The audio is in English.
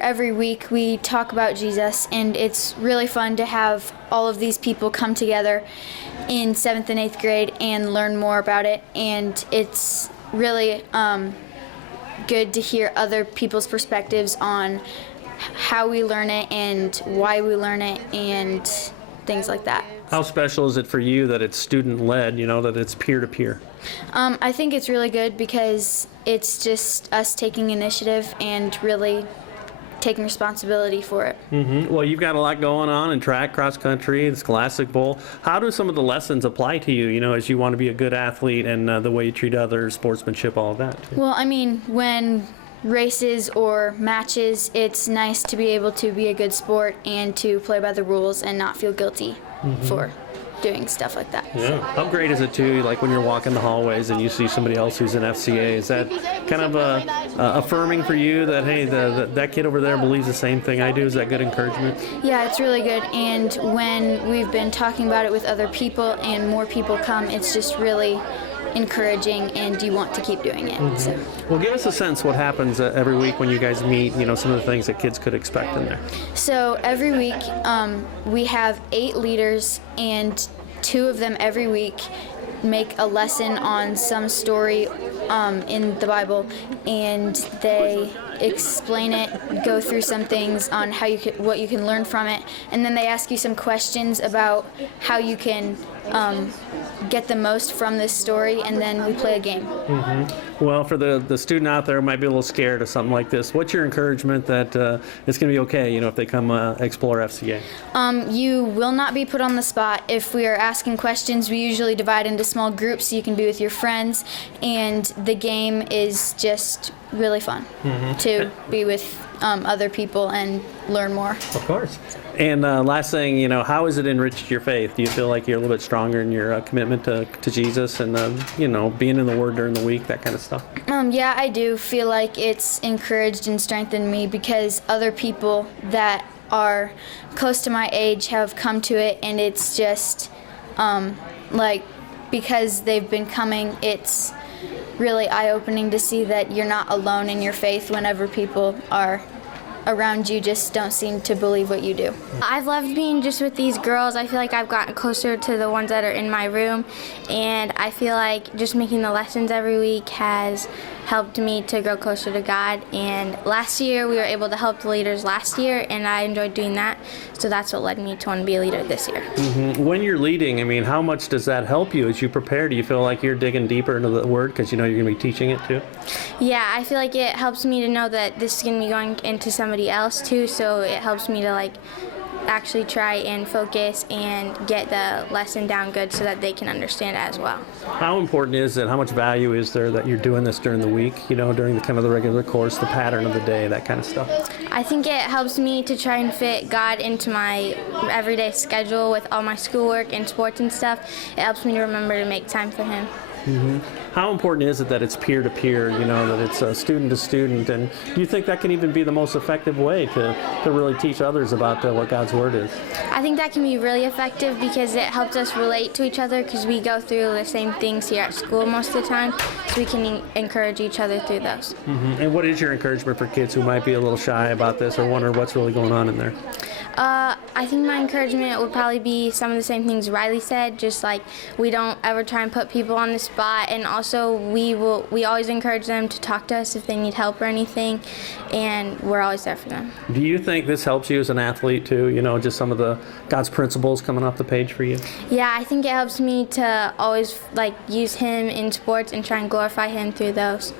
Every week we talk about Jesus, and it's really fun to have all of these people come together in 7th and 8th grade and learn more about it. And it's really good to hear other people's perspectives on how we learn it and why we learn it and things like that. How special is it for you that it's student-led, that it's peer-to-peer? I think it's really good because it's just us taking initiative and really taking responsibility for it. Well, you've got a lot going on in track, cross country, the Scholastic Bowl. How do some of the lessons apply to you, as you want to be a good athlete and the way you treat others, sportsmanship, all of that? Well, when races or matches, it's nice to be able to be a good sport and to play by the rules and not feel guilty for doing stuff like that. Yeah. How great is it too, like when you're walking the hallways and you see somebody else who's in FCA? Is that kind of affirming for you that, hey, that kid over there believes the same thing I do? Is that good encouragement? Yeah, it's really good. And when we've been talking about it with other people and more people come, it's just really encouraging, and you want to keep doing it. So. Well, give us a sense what happens every week when you guys meet, some of the things that kids could expect in there. So every week we have 8 leaders, and 2 of them every week make a lesson on some story in the Bible, and they explain it, go through some things on what you can learn from it, and then they ask you some questions about how you can get the most from this story, and then we play a game. Well, for the student out there who might be a little scared of something like this, what's your encouragement that it's going to be okay, if they come explore FCA? You will not be put on the spot. If we are asking questions, we usually divide into small groups so you can be with your friends, and the game is just really fun to be with other people and learn more. Of course. And last thing, how has it enriched your faith? Do you feel like you're a little bit stronger in your commitment to Jesus and, being in the Word during the week, that kind of stuff? Yeah, I do feel like it's encouraged and strengthened me because other people that are close to my age have come to it, and it's just because they've been coming, it's really eye-opening to see that you're not alone in your faith whenever people are around you just don't seem to believe what you do. I've loved being just with these girls. I feel like I've gotten closer to the ones that are in my room, and I feel like just making the lessons every week has helped me to grow closer to God. And last year we were able to help the leaders last year, and I enjoyed doing that, so that's what led me to want to be a leader this year. When you're leading, how much does that help you as you prepare? Do you feel like you're digging deeper into the Word because you're going to be teaching it too? Yeah, I feel like it helps me to know that this is going to be going into somebody else too, so it helps me to actually try and focus and get the lesson down good so that they can understand it as well. How important is it? How much value is there that you're doing this during the week, during the kind of the regular course, the pattern of the day, that kind of stuff? I think it helps me to try and fit God into my everyday schedule with all my schoolwork and sports and stuff. It helps me to remember to make time for Him. How important is it that it's peer-to-peer, that it's student to student, and do you think that can even be the most effective way to really teach others about what God's Word is? I think that can be really effective because it helps us relate to each other because we go through the same things here at school most of the time, so we can encourage each other through those. And what is your encouragement for kids who might be a little shy about this or wonder what's really going on in there? I think my encouragement would probably be some of the same things Riley said, just like we don't ever try and put people on the spot, and also we always encourage them to talk to us if they need help or anything, and we're always there for them. Do you think this helps you as an athlete too, just some of the God's principles coming off the page for you? Yeah, I think it helps me to always use Him in sports and try and glorify Him through those.